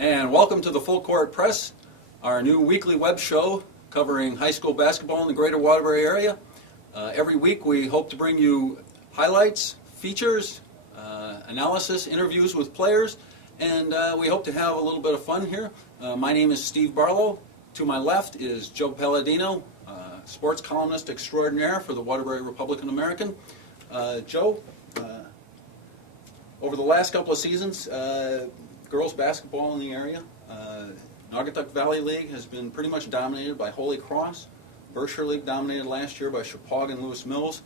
And welcome to the Full Court Press, our new weekly web show covering high school basketball in the greater Waterbury area. Every week we hope to bring you highlights, features, analysis, interviews with players, and we hope to have a little bit of fun here. My name is Steve Barlow. To my left is Joe Palladino, sports columnist extraordinaire for the Waterbury Republican American. Joe, over the last couple of seasons, girls basketball in the area, Naugatuck Valley League has been pretty much dominated by Holy Cross. Berkshire League dominated last year by Chepaug and Lewis Mills.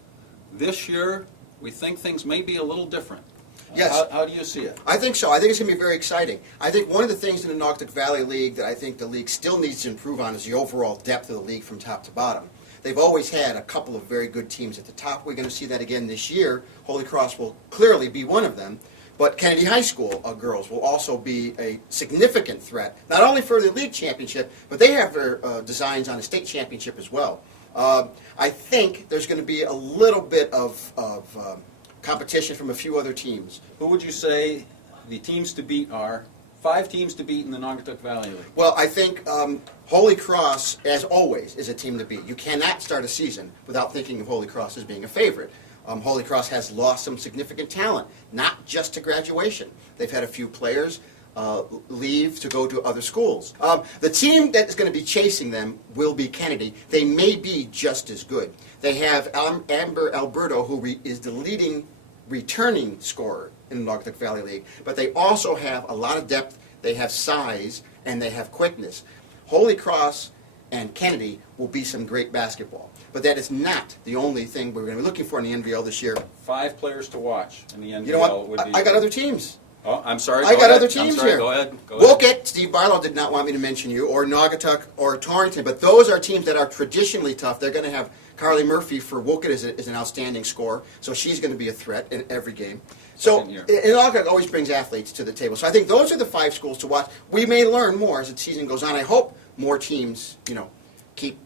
This year, we think things may be a little different. Yes. How do you see it? I think so. I think it's going to be very exciting. I think one of the things in the Naugatuck Valley League that I think the league still needs to improve on is the overall depth of the league from top to bottom. They've always had a couple of very good teams at the top. We're going to see that again this year. Holy Cross will clearly be one of them. But Kennedy High School girls will also be a significant threat, not only for the league championship, but they have their designs on a state championship as well. I think there's going to be a little bit of competition from a few other teams. Who would you say the teams to beat are? 5 teams to beat in the Naugatuck Valley League. Well, I think Holy Cross, as always, is a team to beat. You cannot start a season without thinking of Holy Cross as being a favorite. Holy Cross has lost some significant talent, not just to graduation. They've had a few players leave to go to other schools. The team that is going to be chasing them will be Kennedy. They may be just as good. They have Amber Alberto, who is the leading returning scorer in the Naugatuck Valley League, but they also have a lot of depth, they have size, and they have quickness. Holy Cross and Kennedy will be some great basketball. But that is not the only thing we're going to be looking for in the NVL this year. 5 players to watch in the NVL. You know what? Would be... I got other teams. Oh, I'm sorry. I got other teams here. Go ahead. Woolkett, Steve Barlow did not want me to mention you, or Naugatuck, or Torrington, but those are teams that are traditionally tough. They're going to have Carly Murphy for Woolkett is an outstanding scorer, so she's going to be a threat in every game. So, Naugatuck always brings athletes to the table. So I think those are the 5 schools to watch. We may learn more as the season goes on. I hope more teams, keep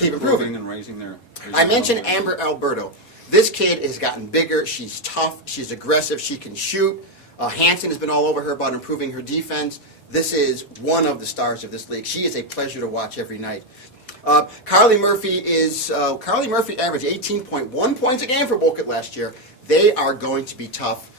improving and raising their. I mentioned Amber Alberto. This kid has gotten bigger. She's tough. She's aggressive. She can shoot. Hanson has been all over her about improving her defense. This is one of the stars of this league. She is a pleasure to watch every night. Carly Murphy averaged 18.1 points a game for Woolkett last year. They are going to be tough.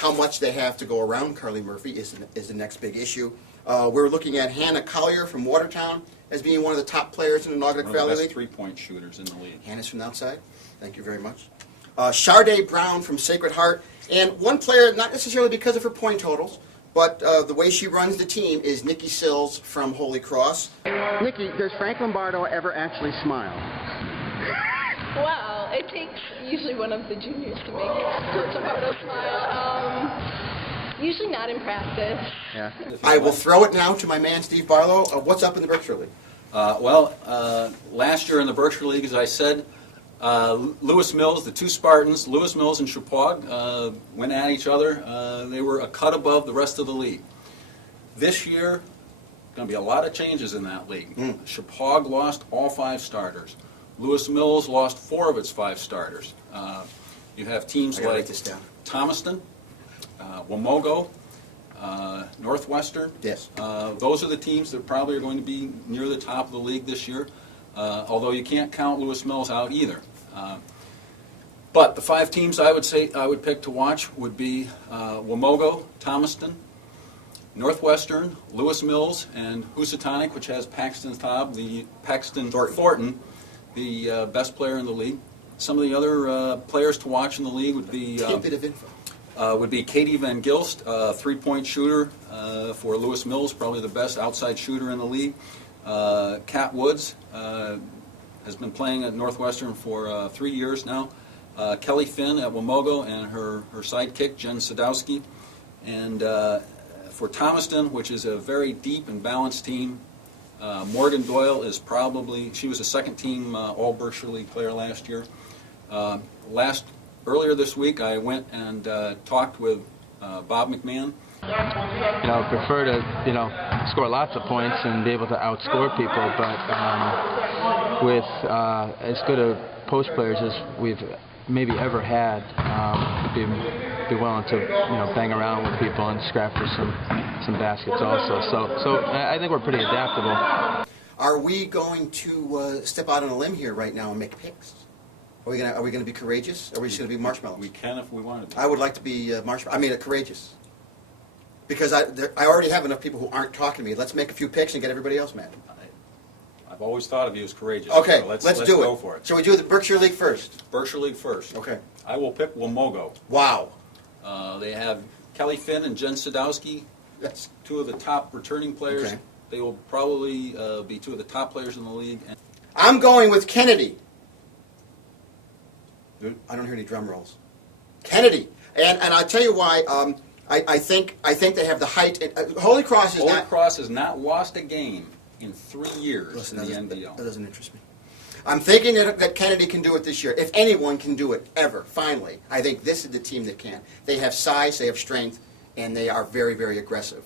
How much they have to go around Carly Murphy is the next big issue. We're looking at Hannah Collier from Watertown as being one of the top players in the Naugatuck Valley League. One of the best 3-point shooters in the league. Hannah's from the outside. Thank you very much. Sharday Brown from Sacred Heart. And one player, not necessarily because of her point totals, but the way she runs the team is Nikki Sills from Holy Cross. Nikki, does Frank Lombardo ever actually smile? Wow, it takes usually one of the juniors to make Lombardo smile. Usually not in practice. Yeah. I will throw it now to my man Steve Barlow. What's up in the Berkshire League? Last year in the Berkshire League, as I said, Lewis Mills, the 2 Spartans, Lewis Mills and Chepaug, went at each other. They were a cut above the rest of the league. This year, going to be a lot of changes in that league. Chepaug lost all 5 starters. Lewis Mills lost 4 of its 5 starters. You have teams like Thomaston, Wamogo, Northwestern. Yes. Those are the teams that probably are going to be near the top of the league this year, although you can't count Lewis Mills out either. But the 5 teams I would pick to watch would be Wamogo, Thomaston, Northwestern, Lewis Mills, and Housatonic, which has Paxton Thornton, the best player in the league. Some of the other players to watch in the league would be Bit of info. Would be Katie Van Gilst, 3-point shooter for Lewis Mills, probably the best outside shooter in the league. Kat Woods has been playing at Northwestern for 3 years now. Kelly Finn at Wamogo and her sidekick, Jen Sadowski. And for Thomaston, which is a very deep and balanced team, Morgan Doyle is she was a second-team All-Berkshire League player last year. Earlier this week, I went and talked with Bob McMahon. Prefer to, score lots of points and be able to outscore people, but with as good a post players as we've maybe ever had, be willing to bang around with people and scrap for some baskets also. So I think we're pretty adaptable. Are we going to step out on a limb here right now and make picks? Are we gonna be courageous? Or are we just gonna be marshmallows? We can if we wanted to. I would like to be courageous. Because I already have enough people who aren't talking to me. Let's make a few picks and get everybody else mad. I've always thought of you as courageous. Okay, so let's do go it. for it. Shall we do the Berkshire League first? Berkshire League first. Okay. I will pick Wamogo. Wow. They have Kelly Finn and Jen Sadowski. That's two of the top returning players. Okay. They will probably be two of the top players in the league. I'm going with Kennedy. I don't hear any drum rolls. Kennedy. And I'll tell you why. I think they have the height. Holy Cross is Holy not. Cross has not lost a game in 3 years Listen, in the that NDL. doesn't interest me. I'm thinking that Kennedy can do it this year. If anyone can do it ever, finally, I think this is the team that can. They have size, they have strength, and they are very, very aggressive.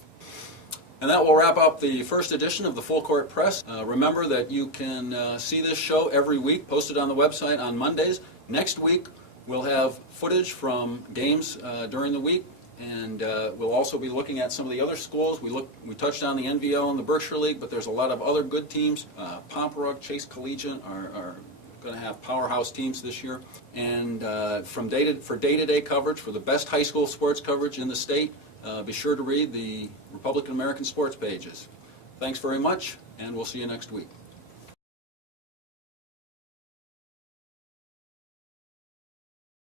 And that will wrap up the first edition of the Full Court Press. Remember that you can see this show every week, posted on the website on Mondays. Next week, we'll have footage from games during the week, and we'll also be looking at some of the other schools. We touched on the NVL and the Berkshire League, but there's a lot of other good teams. Pomperaug, Chase Collegiate are going to have powerhouse teams this year. And for day-to-day coverage, for the best high school sports coverage in the state, be sure to read the Republican American sports pages. Thanks very much, and we'll see you next week.